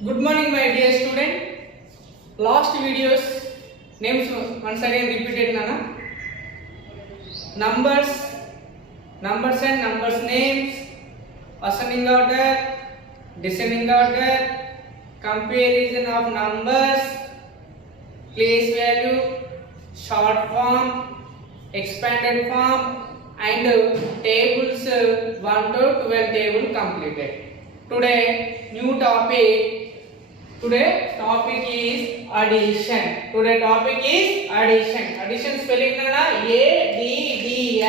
Good morning, my dear student. Last videos names once again repeated, Nana. Numbers and numbers names, ascending order, descending order, comparison of numbers, place value, short form, expanded form, and tables 1 to 12 table completed. Today new topic. Today topic is addition. Today topic is addition. Addition spelling nana ADDITION.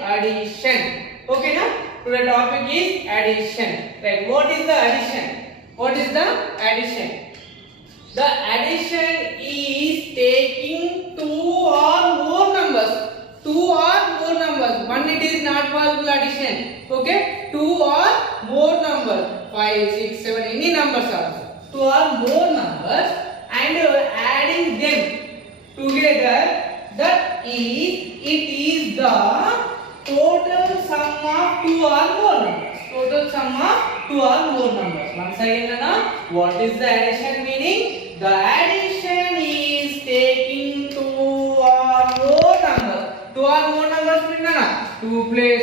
Addition. Okay na? Today topic is addition. Right. What is the addition? What is the addition? The addition is taking two or more numbers. Two or more numbers. One it is not possible addition. Okay? Two or more numbers. 5, 6, 7, any numbers also. Two or more numbers and adding them together. It is the total sum of two or more numbers. Total sum of two or more numbers. Once again, what is the addition meaning? The addition is taking two or more numbers. Two or more numbers mean 2 plus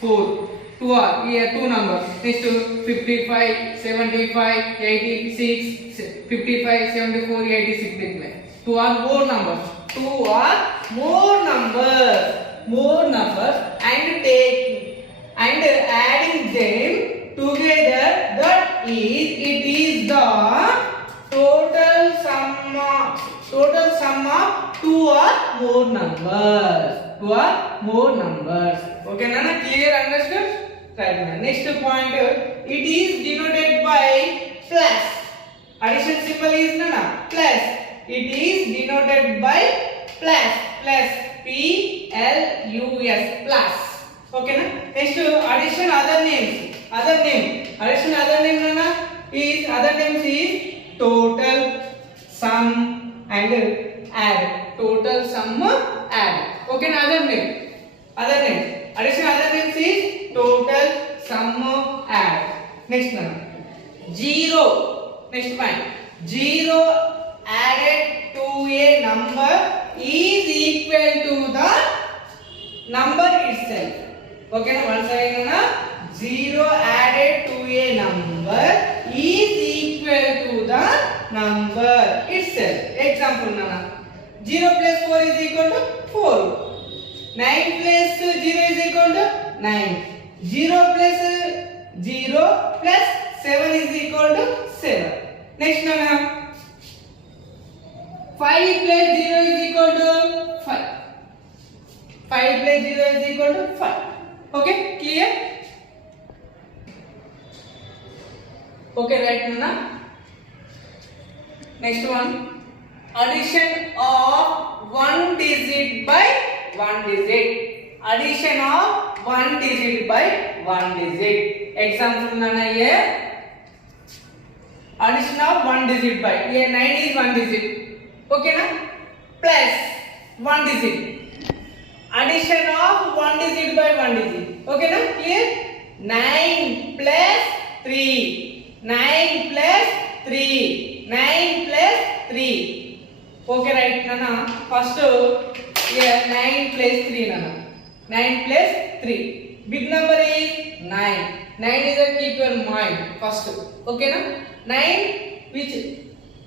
4. 2 are here 2 numbers. Next to 55, 75, 86, 55, 74, 86. 2 are more numbers. 2 are more numbers. More numbers and taking and adding them together. It is the total sum of two or more numbers. Two or more numbers. Okay, Nana, clear, understood? Right. Next point, it is denoted by plus. Addition symbol is Nana plus. It is denoted by plus. Plus. Plus. Okay, na? Next addition other names. Addition other name Nana is other names is total, sum and add. Total, sum, add. Okay, na? Other name. Addition other names is total, sum, add. Next one. 0. Next point. 0 added to a number is equal to the number itself. Okay, now once again, 0 added to a number is equal to the number itself. Example, 0 plus 4 is equal to 4. 9 plus 0 is equal to 9. 0 plus 7 is equal to 7. Next one, 5 plus 0 is equal to 5. 5 plus 0 is equal to 5. Okay, clear? Okay, right now. Next one, addition of one digit by one digit. Addition of one digit by one digit. Example nana here. Addition of one digit by here 9 is one digit. Okay na? Plus one digit. Addition of one digit by one digit. Okay na? Clear? 9 plus 3. 9 plus 3. 9 plus 3. Okay, right nana. First here 9 plus 3 nana. 9 plus 3. Big number is 9. 9 is a keep your mind first. Okay na? 9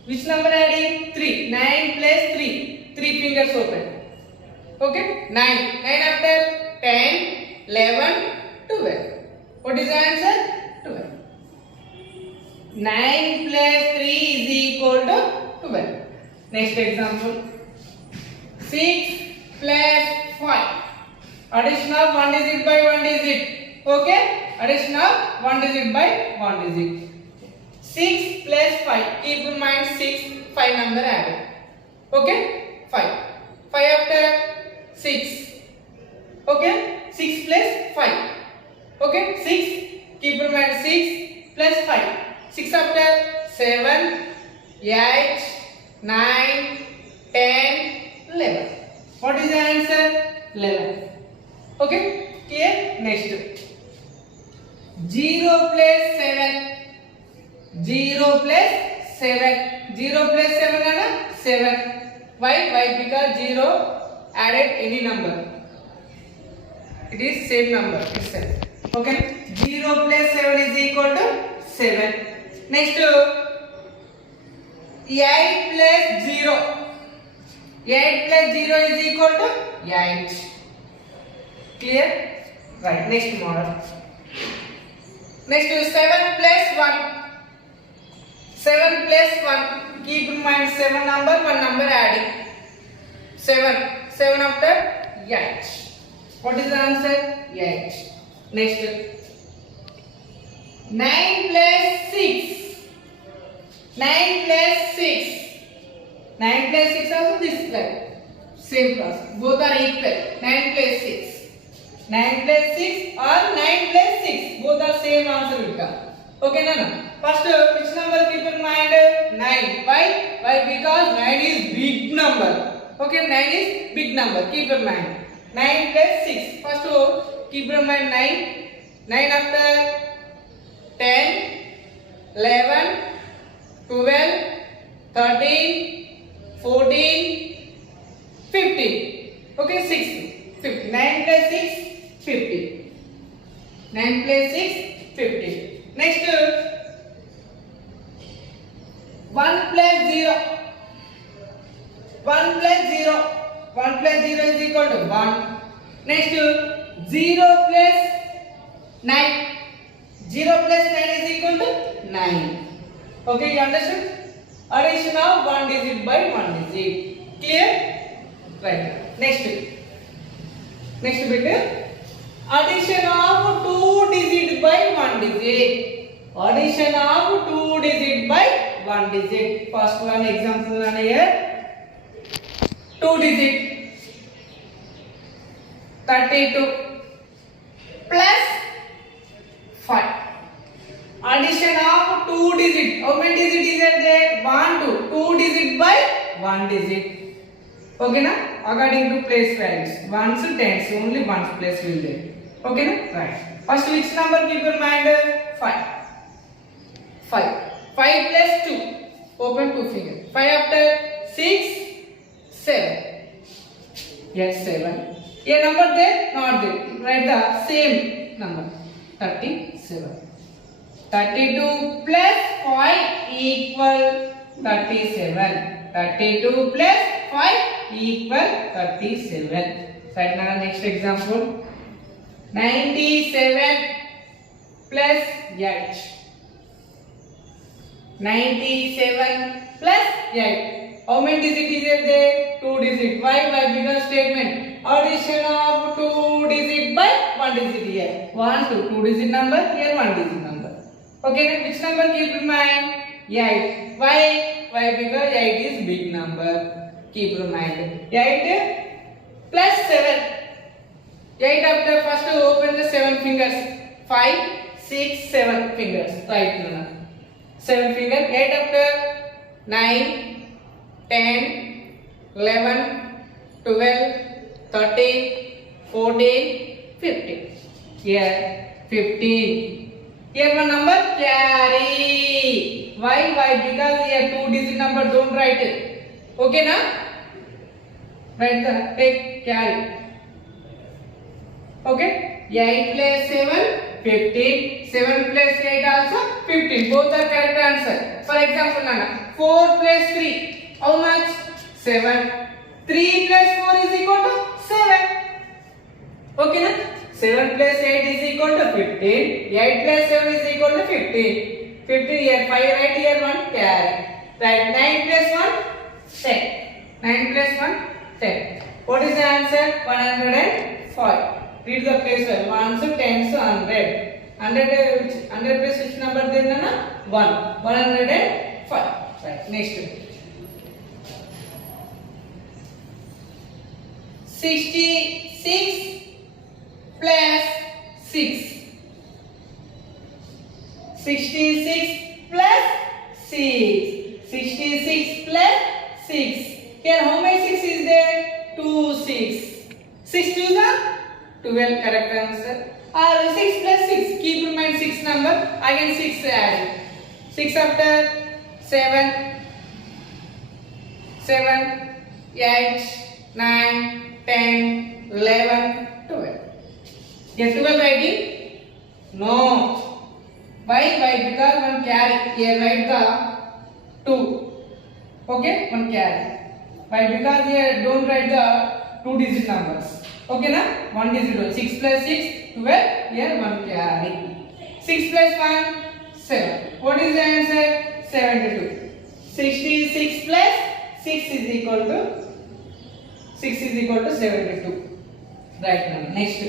which number adding? 3. 9 plus 3. 3 fingers open. Okay? 9. 9 after 10, 11, 12. What is the answer? 12. 9 plus 3 is equal to 12. Next example. 6 plus 5. Addition of one digit by one digit. Okay? Addition of one digit by one digit. 6 plus 5. Keep in mind 6, 5 number added. Okay? 5. 5 after 6. Okay? 6 plus 5. Okay? 6. Keep in mind 6 plus 5. 6 after 7, 8, 9, 10, 11. What is the answer? 11. Okay? Clear? Next. 0 plus 7. 0 plus 7. 0 plus 7 ana 7. Why? Why? Because 0 added any number. It is same number itself. Okay. 0 plus 7 is equal to 7. Next 8 plus 0. 8 plus 0 is equal to 8. Clear? Right. Next model. Next 7 plus 1. 7 plus 1. Keep in mind 7 number, 1 number adding. 7. 7 after 8. What is the answer? 8. Next 9 plus 6. 9 plus 6. 9 plus 6 also this like same class. Both are equal. 9 plus 6. 9 plus 6 or 9 plus 6. Both are same answer will come. Okay, Nana. First, which number keep in mind? 9. Why? Why? Because 9 is big number. Okay, 9 is big number. Keep in mind. 9 plus 6. First, keep in mind 9. 9 after 10, 11, 12, 13, 14, 15. Okay, 60. 50. 9 plus 6, 50. 9 plus 6, 50. Next, 1 plus 0. 1 plus 0. 1 plus 0 is equal to 1. Next, 0 plus 9. 0 plus 9 is equal to 9. Okay, you understood? Addition of 1 digit by 1 digit. Clear? Right. Next bit. Addition of 2 digit by 1 digit. Addition of 2 digit by 1 digit. First one example here. 2 digit 32 plus 5. Addition of 2 digit. How many digit is there? 1, 2. 2 digit by 1 digit. Okay na? According to place values. Ones, tens. Only ones place will there. Okay na? Right. First which number keep in mind? 5. 5. 5 plus 2. Open 2 fingers. 5 after 6, 7. Yes, 7. A number there? Not there. Write the same number. 37. 32 plus 5 equal 37. 32 plus 5 equal 37. Right now next example. 97 plus 8. 97 plus 8. How many digit is there? 2 digit. Why? Why? Because statement. Addition of 2 digit by 1 digit here. 1, 2. 2 digit number. Here 1 digit number. Okay, then which number keep in mind? 8. Why? Why? Because 8 is big number. Keep in mind. 8 plus 7. 8 after first open the 7 fingers. 5, 6, 7 fingers. Right now. 7 fingers. 8 after 9, 10, 11, 12, 13, 14, 15. Here 15. Here one number carry. Why? Why? Because here 2 digit number don't write it. Okay na? Write the take carry. Okay? 8 plus 7, 15. 7 plus 8 also 15. Both are correct answer. For example, Nana, 4 plus 3. How much? 7. 3 plus 4 is equal to 7. Okay na? 7 plus 8 is equal to 15. 8 plus 7 is equal to 15. 15 here 5 right here 1 carry. Right, 9 plus 1 10. 9 plus 1 10. What is the answer? 105. Read the place well. 1s, 10s, 100. 100 plus which number then na? 1. 105. Right. Next. 66 plus 6. 66 plus 6. 66 plus 6. Here how many 6 is there? 2 6. 6 2 is 12 correct answer. Or 6 plus 6. Keep in mind 6 number. Again 6 add. 6 after 7, 7, 8, 9, 10, 11, 12. Get 12 writing? No. Why? Because one carry. Here write the 2. Okay? One carry. Why? Because here don't write the 2 digit numbers. Okay na? 1 digit. 6 plus 6, 12. Here one carry. 6 plus 1, 7. What is the answer? 72. 66 plus 6 is equal to 72. Right now. Next.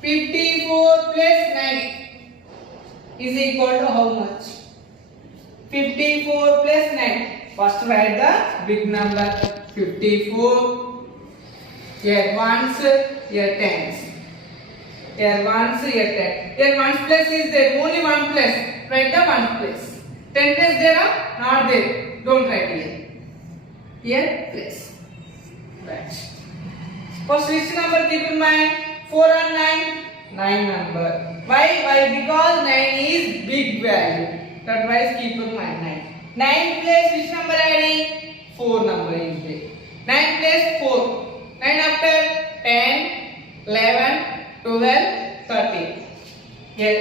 54 plus 9 is equal to how much? 54 plus 9. First write the big number. 54. Here ones, here tens. Here ones, here ten. Here ones place is there. Only one place. Write the one place. 10 place there are not there. Don't write here. Here place. Right. First which number keep in mind? 4 and 9. 9 number. Why? Because 9 is big value. That why keep in mind 9. 9 place which number adding? 4 number is there. 9 place 4. 9 after 10, 11, 12, 13. Here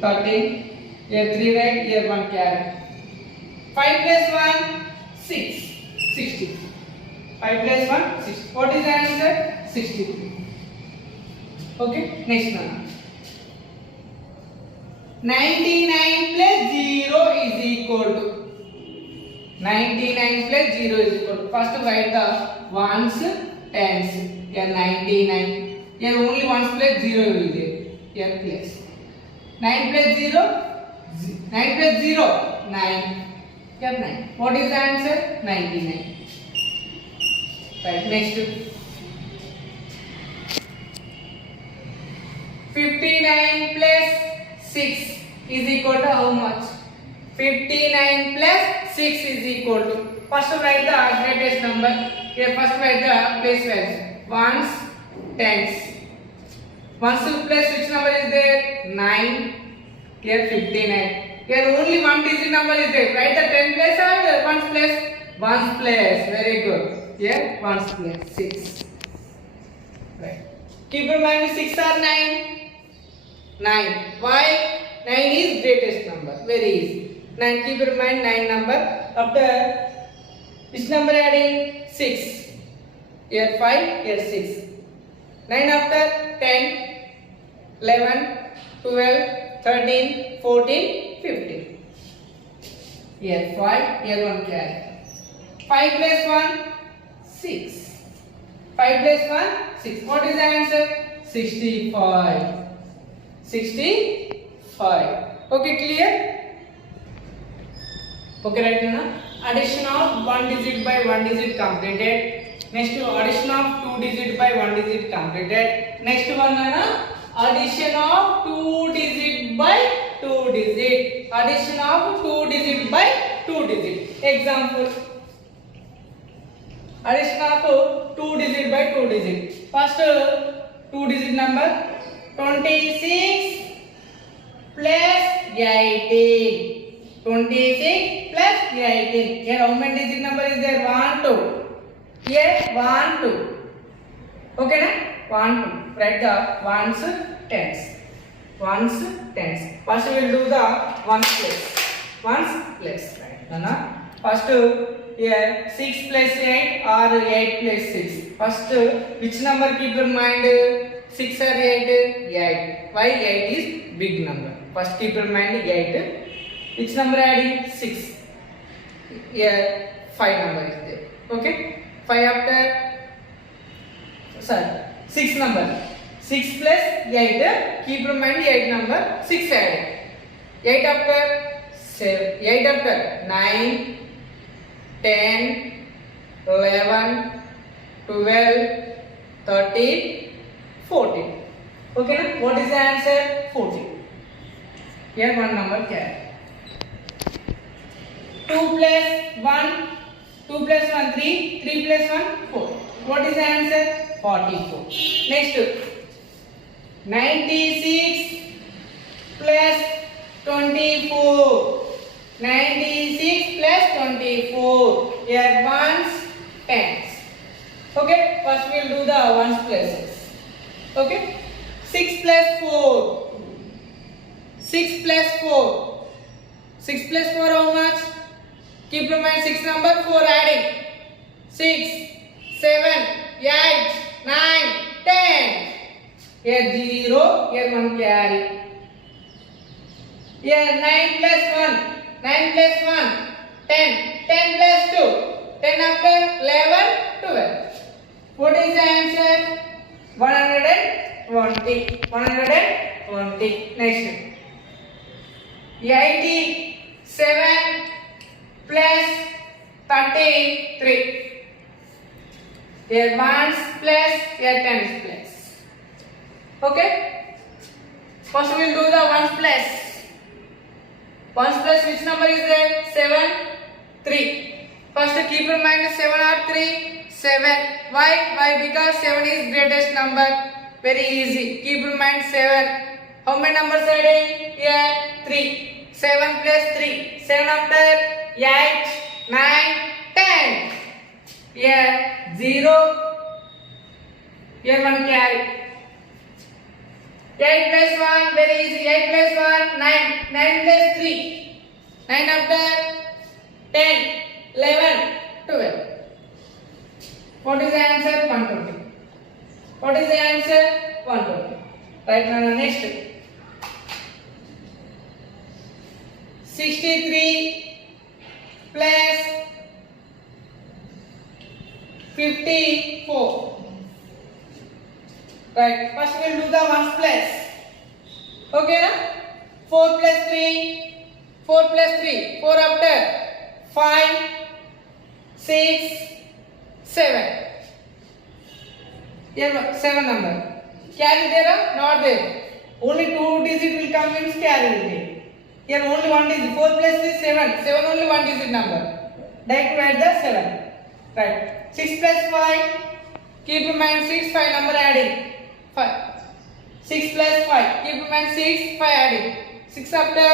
13. Here 3 right. Here 1 carry. 5 plus 1, 6. 60. 5 plus 1, 6. What is the answer? 63. Okay. Next one. 99 plus 0 is equal to 99 plus 0 is equal to. First write the ones, tens. Here 99. Here only ones plus 0 will be there. Here place. 9 plus 0. 9 plus 0. 9. Here 9. What is the answer? 99. Right. Next. 59 plus 6 is equal to how much? 59 plus 6 is equal to. First write the greatest number. Here first write the place values. Ones, tens. Ones plus which number is there? 9. Here 59. Here only one digit number is there. Write the 10 place or ones place? Ones place. Very good. Here ones place 6. Right. Keep in mind 6 or 9. 9. Why? 9 is greatest number. Very easy. 9. Keep in mind 9 number. After which number adding? 6. Here 5. Here 6. 9 after 10, 11, 12, 13, 14, 15. Here 5. Here 1 carry. 5 plus 1, 6. 5 plus 1, 6. What is the answer? 65. 65. Okay, clear? Okay, right now. Addition of 1 digit by 1 digit completed. Next addition of 2 digit by 1 digit completed. Next one addition of 2 digit by 2 digit. Addition of 2 digit by 2 digit. Example. Addition of 2 digit by 2 digit. First 2 digit number 26 plus 18. 26 plus 18. Here how many digit number is there? 1, 2. Here 1, 2. Okay na? 1, 2. Write the ones, tens. Ones, tens. First we will do the ones place. Ones place. Right. Nana. First here 6 plus 8 or 8 plus 6. First which number keep in mind? 6 or 8? 8. Why 8 is big number. First keep in mind 8. Which number adding? 6. Here 5 number is there. Okay. 5 after 6 number. 6 plus 8. Keep in mind 8 number. 6 added. 8 after 7. 8 after 9, 10, 11, 12, 13, 14. Okay na? What is the answer? 14. Here one number carry. 2 plus 1, 2 plus 1, 3, 3 plus 1, 4. What is the answer? 44. Next, 96 places. Okay. 6 plus 4. 6 plus 4. 6 plus 4 how much? Keep in mind 6 number 4 adding. 6, 7, 8, 9, 10. Here 0, here 1 carry. Here 9 plus 1. 9 plus 1. 10. 10 plus 2. 10 after 11, 12. What is the answer? 120. 120. Next. 87 plus 33. Here 1's plus, here 10's plus. Okay? First we will do the 1's plus. 1's plus which number is there? 7, 3. First keep in mind 7 or 3? 7. Why? Why? Because 7 is greatest number. Very easy. Keep in mind 7. How many numbers adding? Here 3. 7 plus 3. 7 after 8, 9, 10. Here 0. Here 1 carry. 8 plus 1, very easy. 8 plus 1, 9. 9 plus 3. 9 after 10, 11, 12. What is the answer? 120. What is the answer? 120. Right now, next. 63 plus 54. Right. First we will do the 1's plus. Okay, na? 4 plus 3. 4 plus 3. 4 after 5, 6, 7. Here 7 number. Carry there or not there? Only 2 digit will come means carry will be. Here only 1 digit. 4 plus 3, 7. 7 only 1 digit number. Direct to add the 7. Right. 6 plus 5. Keep in mind 6, 5 number adding. 5. 6 plus 5. Keep in mind 6, 5 adding. 6 after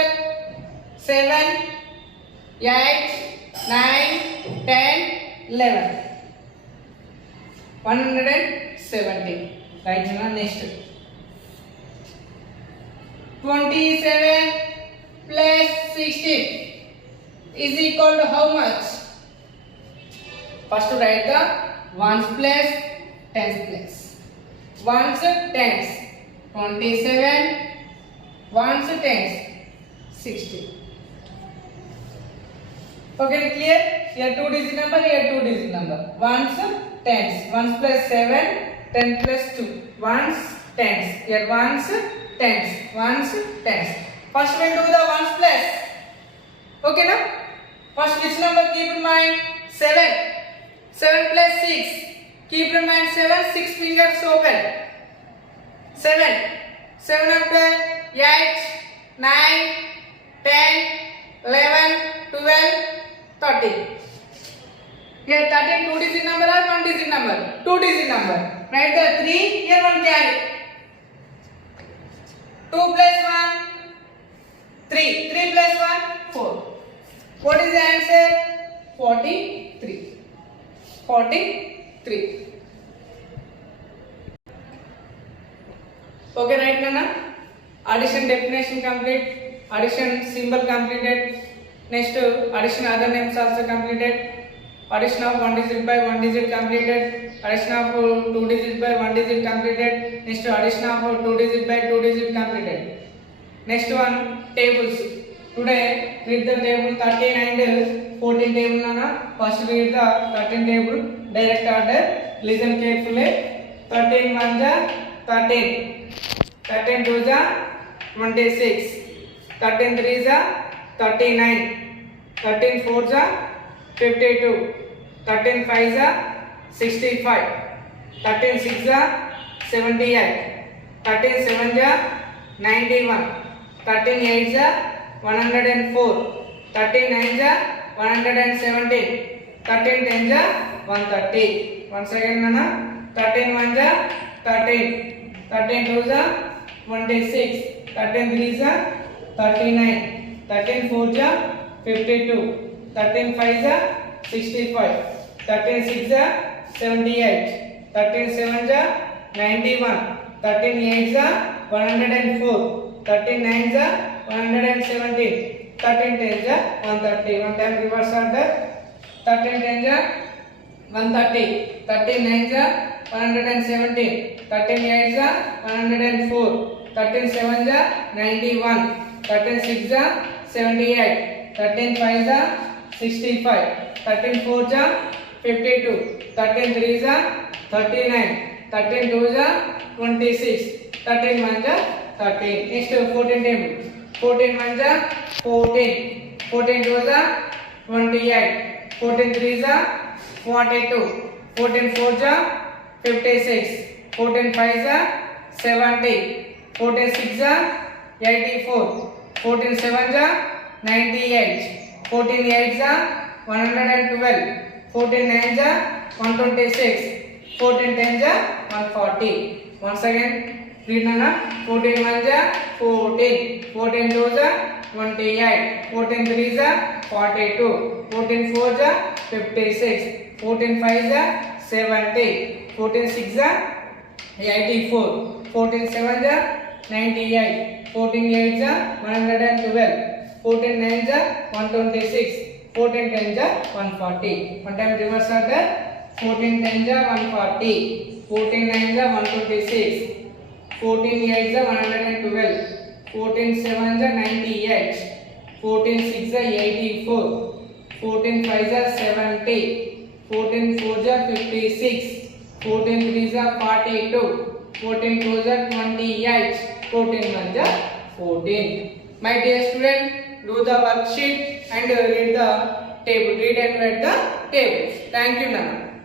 7, 8, 9, 10, 11. 170. Right now next. 27 plus 16 is equal to how much? First to write the 1's plus 10's plus. 1's 10's 27, 1's 10's 16. Okay, clear? Here 2 digit number, here 2 digit number. 1's 10's. 1's plus 7, 10 plus 2. 1's 10's. Here 1's 10's. 1's 10's. First we will do the 1's plus. Okay, now? First which number keep in mind? 7. 7 plus 6. Keep in mind 7, 6 fingers open. 7. 7 after 8, 9, 10, 11, 12, 13. Here 13 2 digit number or 1 digit number? 2 digit number. Write the 3, here 1 carry. 2 plus 1, 3. 3 plus 1, 4. What is the answer? 43. 43. Okay, right now, addition definition complete, addition symbol completed. Next, addition other names also completed. Addition of 1 digit by 1 digit completed. Addition of 2 digit by 1 digit completed. Next, addition of 2 digit by 2 digit completed. Next one, tables. Today, read the table 13 and 14 table. Nana. First read the 13 table, direct order. Listen carefully. 13 1 ja 13. 13 2 ja 26. 13 3 ja 39. 13 4 ja 52. 13 5 ja 65. 13 6 ja 78. 13 7 ja 91. 13 8 ja 104. 13 9 ja 117. 13 10 ja 130. Once again, Nana. 13 1 ja 13. 13 2 ja 26. 13 3 ja 39. 13 4 ja 52. 13 5 ja 65. 13 6 ja 78. 13 7 ja 91. 13 8s are 104. 13 9s are 117. 13 10s are 130. One time reverse order. 13 10s are 130. 13 9s are 117. 13 8s are 104. 13 7s are 91. 13 6s are 78. 13 5s are 65. 13 4s are 52. 13 3s are 39. 13 2s are 26. 13 1s are 13. Next 14 table. 14 1s are 14. 14 2s are 28. 14 3s are 42. 14 4s are 56. 14 5s are 70. 14 6s are 84. 14 7s are 98. 14 8s are 112. 14 9s are 126. 14 10s are 140. Once again, read Nana. 14 1s are 14. 14 2s are 28. 14 3s are 42. 14 4s are 56. 14 5s are 70. 14 6s are 84. 14 7s are 98. 14 8s are 112. 14 9s are 126. 14 10s are 140. One time reverse order. 14 10s are 140. 14 9s are 126. 14 8s are 112. 14 7s are 98. 14 6s are 84. 14 5s are 70. 14 4s are 56. 14 3s are 42. 14 2s are 28. 14 1s are 14. My dear student, do the worksheet and read the table. Read and write the tables. Thank you, Nana.